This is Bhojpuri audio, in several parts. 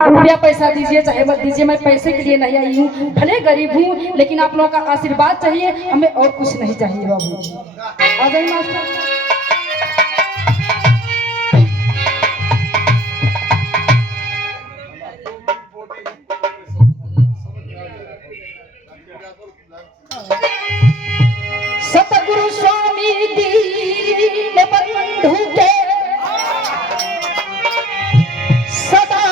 रुपया पैसा दीजिए चाहे मत दीजिए, मैं पैसे के लिए नहीं आई हूँ, भले गरीब हूँ लेकिन आप लोगों का आशीर्वाद चाहिए, हमें और कुछ नहीं चाहिए। बाबू आ जाइए मास्टर। सतगुरु स्वामी दीन बंधु के सदा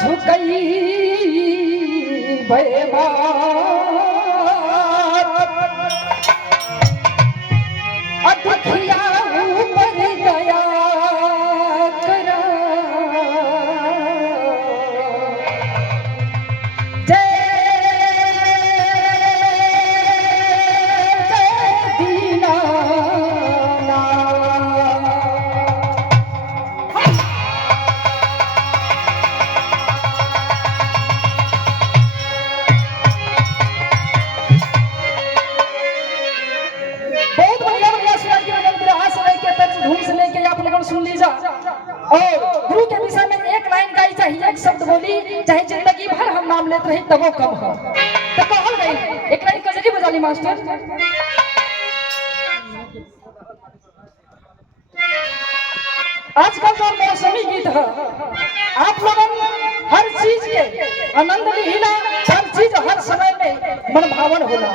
झुकई भयमा अतिथिया ऊपर दया करा। सुन लीजिए और गुरु के विषय में एक लाइन गाई चाहिए, एक शब्द बोली, चाहे जिंदगी भर हम नाम लेते रहे तब वो कम हो। तो कहल गई एक लाइन कजरी बजा ली मास्टर। आजकल जो मौसमी गीत है, आप लोगों हर चीज के आनंद लीला, हर चीज हर समय में मन भावन होला।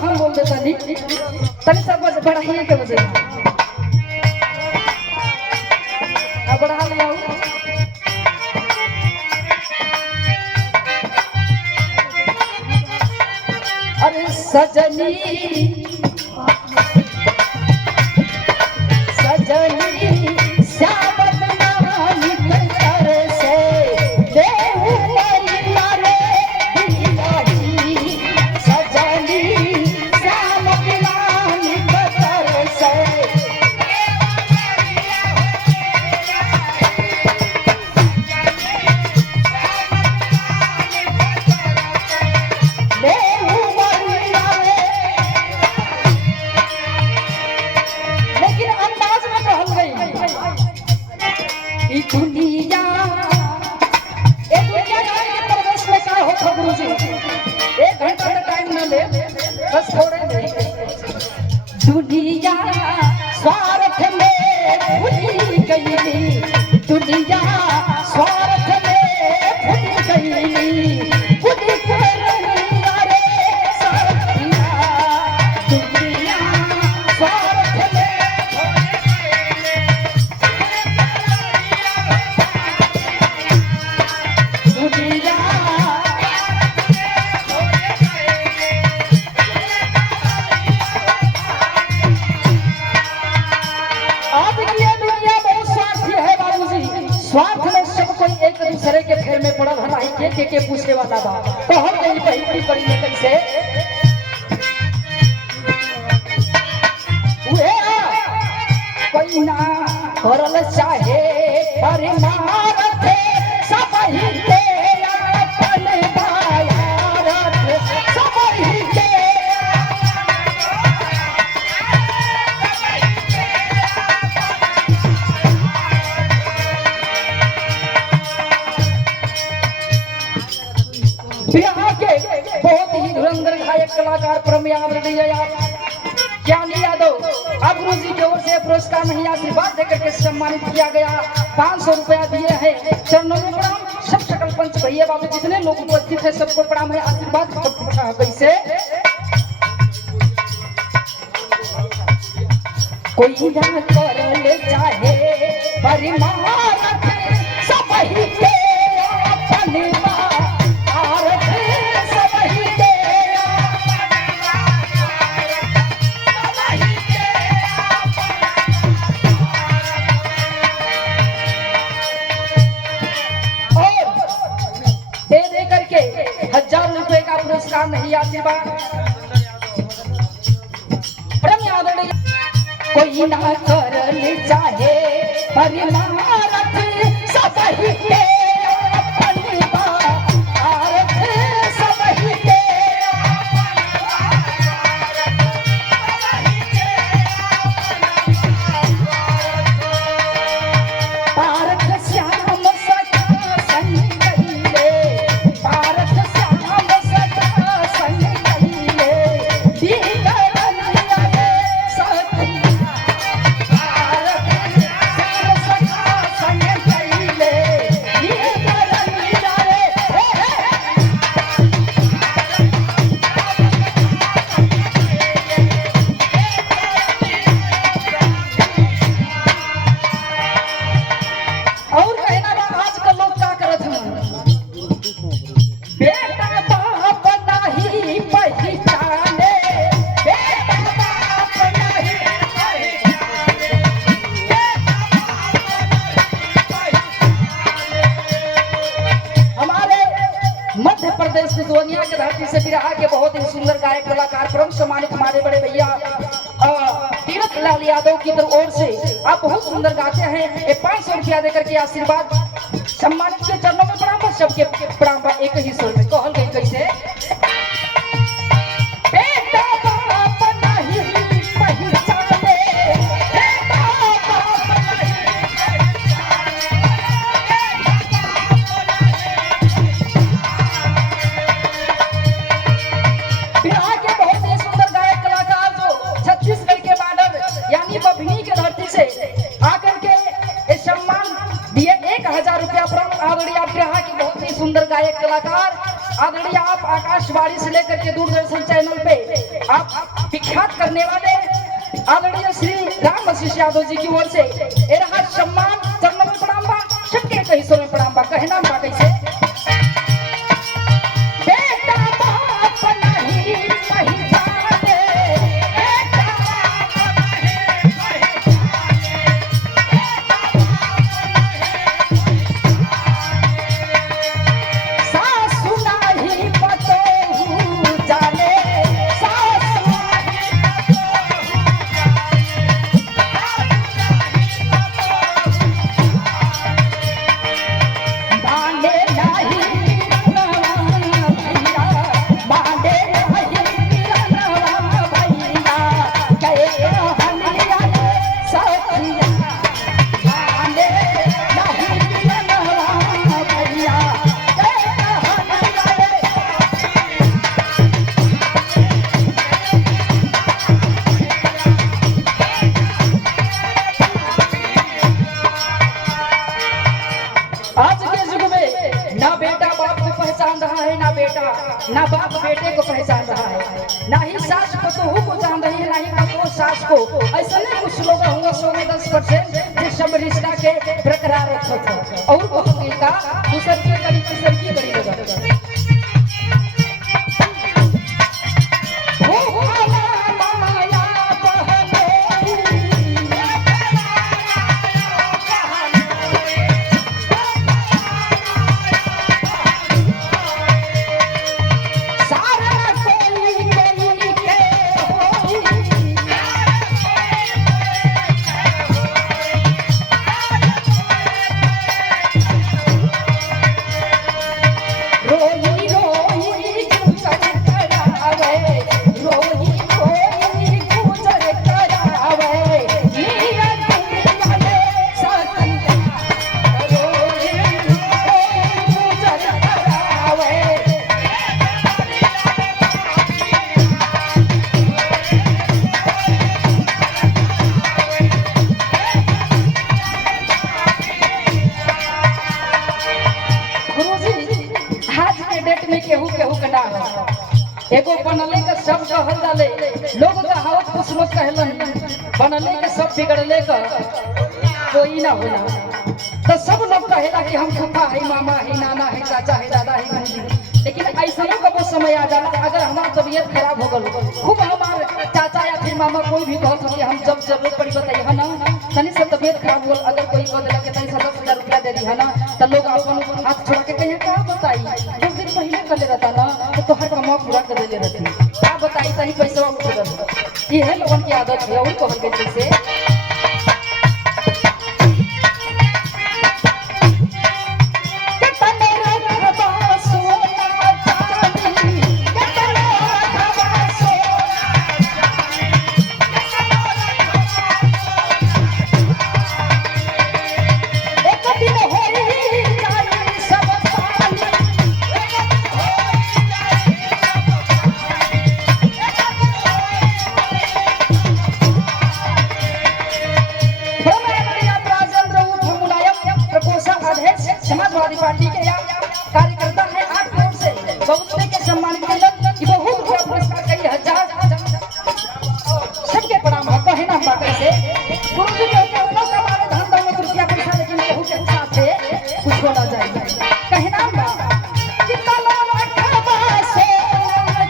हम बोल देता नहीं तनी सब बड़ा ही के वजह अब बढ़ा ले आओ। अरे सजनी सजनी श्याम दुनिया के प्रवेश में क्या होता गुरु जी, 1 घंटा का टाइम न ले, बस थोड़े दुनिया स्वार्थ में भूली गई, दुनिया स्वार्थ में भूली गई, बुद्धि कर अरे साथिया, दुनिया स्वार्थ में स्वार्थ में सब कोई एक दूसरे के फेर में पड़ल है, नहीं के पूछे वाला बा तो हम नहीं पहली पड़ी है कैसे कोई ना करल चाहे परिमारथ सब ही के अपन बायारथ सब ही के बिहार के बहुत ही धुरंधर गायक कलाकार परम आदरणीय ज्ञानी यादव अब गुरु जी की ओर से पुरस्कार नहीं आशीर्वाद देकर के सम्मानित किया गया, 500 रुपया दिए हैं। चरणों में प्रणाम, सब सकल पंच भैया बाबू जितने लोग उपस्थित है सबको प्रणाम है, आशीर्वाद कैसे कोई ना करले चाहे परिमारथ सब ही के अपने दे करके 1000 रुपए का पुरस्कार नहीं आशीर्वाद परम आदरणीय कोई ना करल चाहे परिमारथ ही के अपनी भारत सब ही के भारत श्याम सखा संग कहिले भारत श्याम सखा संग कहिले दीगरनिया रे सखी भारत श्याम सखा संग कहिले दीगरनिया रे और कहना बा आजकल लोग का करत हन बेटा बाप नाही पहचाने बेटा बाप नाही हमारे मध्य प्रदेश की दुनिया के धरती से बिरहा के बहुत ही सुंदर गायक कलाकार परम सम्मानित हमारे बड़े भैया तीरथ लाल यादव की तरफ ओर से आप बहुत सुंदर गाते हैं। ये 500 रुपया देकर के आशीर्वाद सम्मानित के चरणों में प्रणाम बा, सबके प्रणाम बा। एक ही स्वर में कहल गई कैसे बेटा बाप नहीं पहचाने बेटा बाप नहीं बिहार के बहुत ही सुंदर गायक कलाकार जो छत्तीसगढ़ के बॉर्डर यानी बभनी के धरती से आकर के ये सम्मान दिए 1000 रुपया प्रमुख आदरणीय बिहार के बहुत ही सुंदर गायक कलाकार आदरणीय आप आकाशवाणी से लेकर के दूरदर्शन चैनल पे आप विख्यात करने वाले आदरणीय श्री राम वशिष्ठ यादव जी की ओर से ये रहा सम्मान चरणों में प्रणाम बा, सबके कई सौ में प्रणाम बा। कहना बा कैसे बेटा बाप नहीं पहचाने बेटा बाप नहीं सासु नाही पतोहू जाने सासु बांधे नाही मिलनवा भैया बांधे नाही मिलनवा भैया कहे हनिया रे सखिया बांधे नाही मिलनवा भैया कहे हनिया रे आज के युग में ना बेटा बाप को पहचान रहा है ना बेटा ना बाप बेटे को पहचान रहा है ना ही सास पतोहू को जान रही है ना ही पतोह सास को। ऐसा नहीं कुछ लोग हुआ 110% जो सब रिश्ता के बरकरार रखते थे और बहुत का दूसर की कड़ी तीसर की कड़ी लगा केहू केहू के ना एगो बनले के सब कहल जाले लोग कहावत कुछ लोग कहलन बनले के सब बिगड़ले का कोई ना होला तो सब लोग कहेला कि हम फूफा है मामा है नाना है चाचा है दादा है बहन। लेकिन ऐसा ना कबो समय आ जाला अगर हमार तबीयत खराब हो गल खूब हमार चाचा या फिर मामा कोई भी कहत हो कि हम जब जरूरत पड़ी बताइए ना तनी से तबीयत खराब होल अगर कोई कह देला कि तनी से 10,000 रुपया दे दी है ना तो लोग अपन हाथ छोड़ के कहिए का बताई 10 दिन पहले कर ले रहता ना तो तोहर कमा पूरा कर देले रहती का बताई तनी पैसा उठ ये है लोगन की आदत है और कहल गई जैसे अध्यक्ष समाजवादी पार्टी के कार्यकर्ता है 8 करोड़ से बहुते के सम्मानित के बहुत बड़ा पुरस्कार कई हजार सबके प्रणाम है कहे ना बात से गुरु जी के होनो कमावे धन दौलत रुपया पैसा लेकिन केहू के साथ है कुछ होना चाहिए कहे ना बा कितना लोग अठाबा से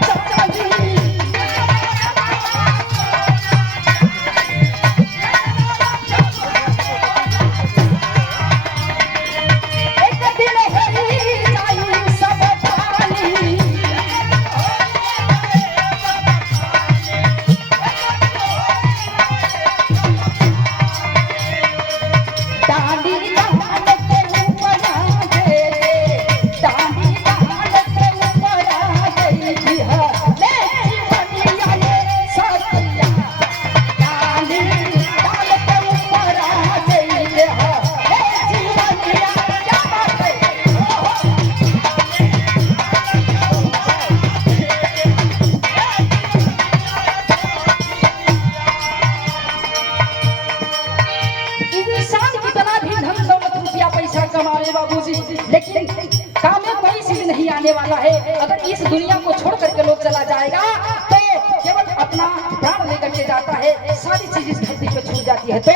चाची कमावे बाबूजी लेकिन काम में कोई चीज नहीं आने वाला है अगर इस दुनिया को छोड़ करके लोग चला जाएगा तो केवल अपना प्राण लेकर के जाता है सारी चीज इस धरती पे छूट जाती है तो